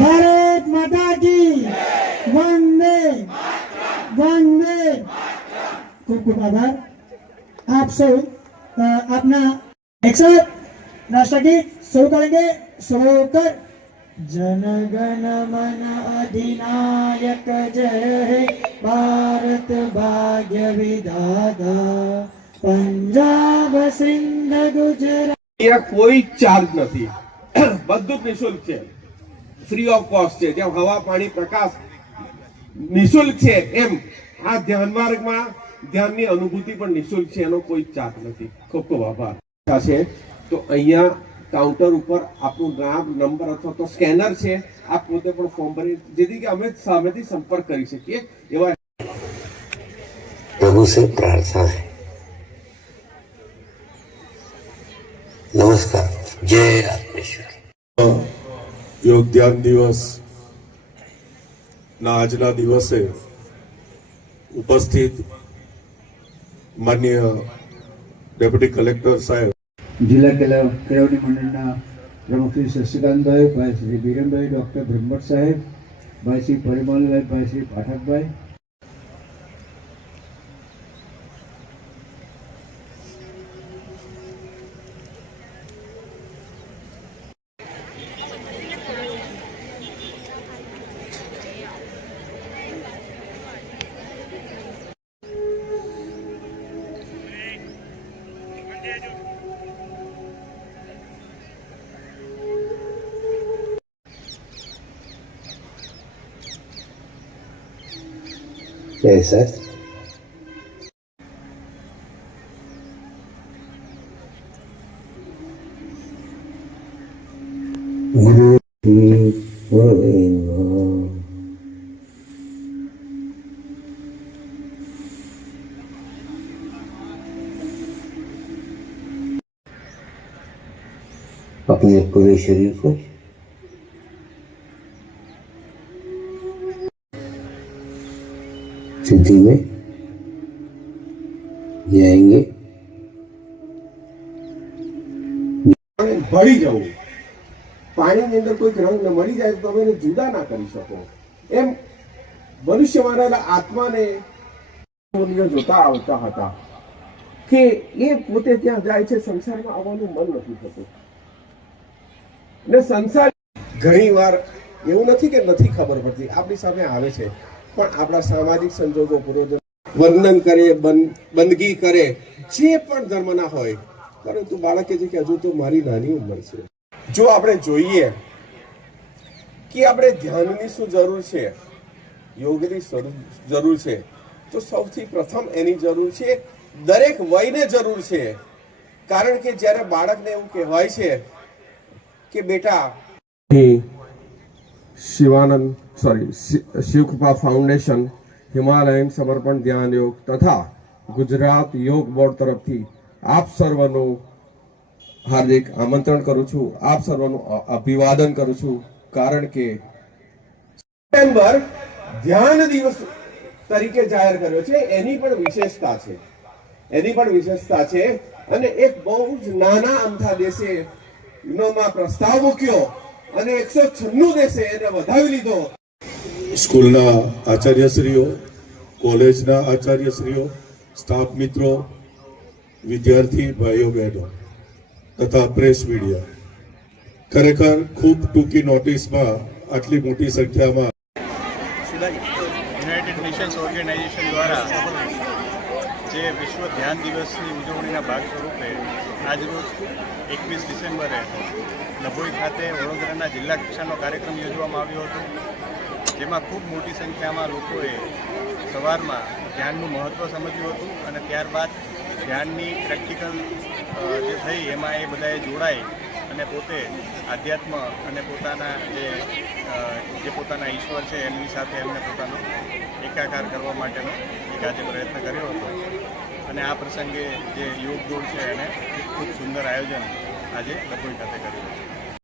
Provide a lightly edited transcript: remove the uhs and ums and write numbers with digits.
भारत माता की वंदे वंदे। खूब खूब आभार। आप सब अपना एक साथ राष्ट्रगीत शुरू करेंगे। शुरू कर। जन गण मन अधिनायक जय हे भारत भाग्य विधाता पंजाब सिंध गुजरात। यहाँ कोई चार्ज नहीं, બધું નિશુલ્ક છે, ફ્રી ઓફ કોસ્ટ છે। જ્યાં હવા પાણી પ્રકાશ નિશુલ્ક છે એમ આ ધ્યાન માર્ગમાં ધ્યાનની અનુભૂતિ પણ નિશુલ્ક છે, એનો કોઈ ચાર્જ નથી। ખૂબ ખૂબ આભાર છે। તો અહીંયા કાઉન્ટર ઉપર આપનું નામ નંબર અથવા તો સ્કેનર છે, આપ પોતે પણ ફોર્મ ભરી જેથી કે અમે સામેથી સંપર્ક કરી શકીએ એવા। प्रभु से प्रार्थना है। नमस्कार, जय आत्मेश्वर। योग ध्यान दिवस ना आजना दिवसे उपस्थित माननीय डेप्यूटी कलेक्टर साहेब, जिला केळवणी मंडळના प्रमुख श्री शशिकांतભાઈ, ભાઈ શ્રી બીરમભાઈ, ડોક્ટર બ્રહ્મભટ્ટ સાહેબ, ભાઈ શ્રી પરિમલભાઈ, ભાઈ શ્રી પાઠકભાઈ, जय सर। गुरु अपने पूरे शरीर को सिद्धि में जाएंगे। ભળી જવું, પાણીની અંદર કોઈ રંગ ન મળી જાય તો તમે એને જુદા ના કરી શકો એમ મનુષ્ય મારેલા આત્માને જોતા આવતા હતા કે એ પોતે ત્યાં જાય છે, સંસારમાં આવવાનું મન નથી થતું ને સંસાર ઘણી વાર એવું નથી કે નથી ખબર પડતી, આપણી સામે આવે છે પણ આપણા સામાજિક સંજોગો પૂર્વજો વર્ણન કરે, બંદગી કરે, જે પણ ધર્મના હોય, પરંતુ બાળકે છે કે હજુ તો મારી નાની ઉંમર છે। જો આપણે જોઈએ કે આપણે ધ્યાનની શું જરૂર છે, યોગની જરૂર છે, તો સૌથી પ્રથમ એની જરૂર છે દરેક વયને જરૂર છે। કારણ કે જ્યારે બાળકને એવું કહેવાય છે કે બેટા શિવકૃપા ફાઉન્ડેશન, હિમાલયન સમર્પણ ધ્યાન યોગ તથા ગુજરાત યોગ બોર્ડ તરફથી આપ સર્વનું હાર્દિક આમંત્રણ કરું છું, આપ સર્વનું અભિવાદન કરું છું। કારણ કે સપ્ટેમ્બર ધ્યાન દિવસ તરીકે જાહેર કર્યો છે, એની પણ વિશેષતા છે અને એક બહુ જ નાના અમથા દેશે માં પ્રસ્તાવ મૂક્યો અને 196 દેશે એને વધાવી લીધો। સ્કૂલના આચાર્યશ્રીઓ, કોલેજના આચાર્યશ્રીઓ, સ્ટાફ મિત્રો, વિદ્યાર્થી ભાઈઓ બહેનો તથા પ્રેસ મીડિયા, ખરેખર ખૂબ ટૂંકી નોટિસમાં આટલી મોટી સંખ્યામાં યુનાઇટેડ નેશન્સ ઓર્ગેનાઇઝેશન દ્વારા જે વિશ્વ ધ્યાન દિવસની ઉજવણીના ભાગ સ્વરૂપે આજરોજ 21 ડિસેમ્બરે લભોઈ ખાતે વડોદરાના જિલ્લા કક્ષાનો કાર્યક્રમ યોજવામાં આવ્યો હતો, જેમાં ખૂબ મોટી સંખ્યામાં લોકોએ સવારમાં ધ્યાનનું મહત્ત્વ સમજ્યું હતું અને ત્યારબાદ ધ્યાનની પ્રેક્ટિકલ જે થઈ એમાં એ બધાએ જોડાઈ અને પોતે આધ્યાત્મ અને પોતાના જે પોતાના ઈશ્વર છે એમની સાથે એમને પોતાનો એકાકાર કરવા માટેનો એક આજે પ્રયત્ન કર્યો હતો અને આ પ્રસંગે જે યોગ દોડ છે એને ખૂબ સુંદર આયોજન આજે લખોઈ ખાતે કર્યું છે।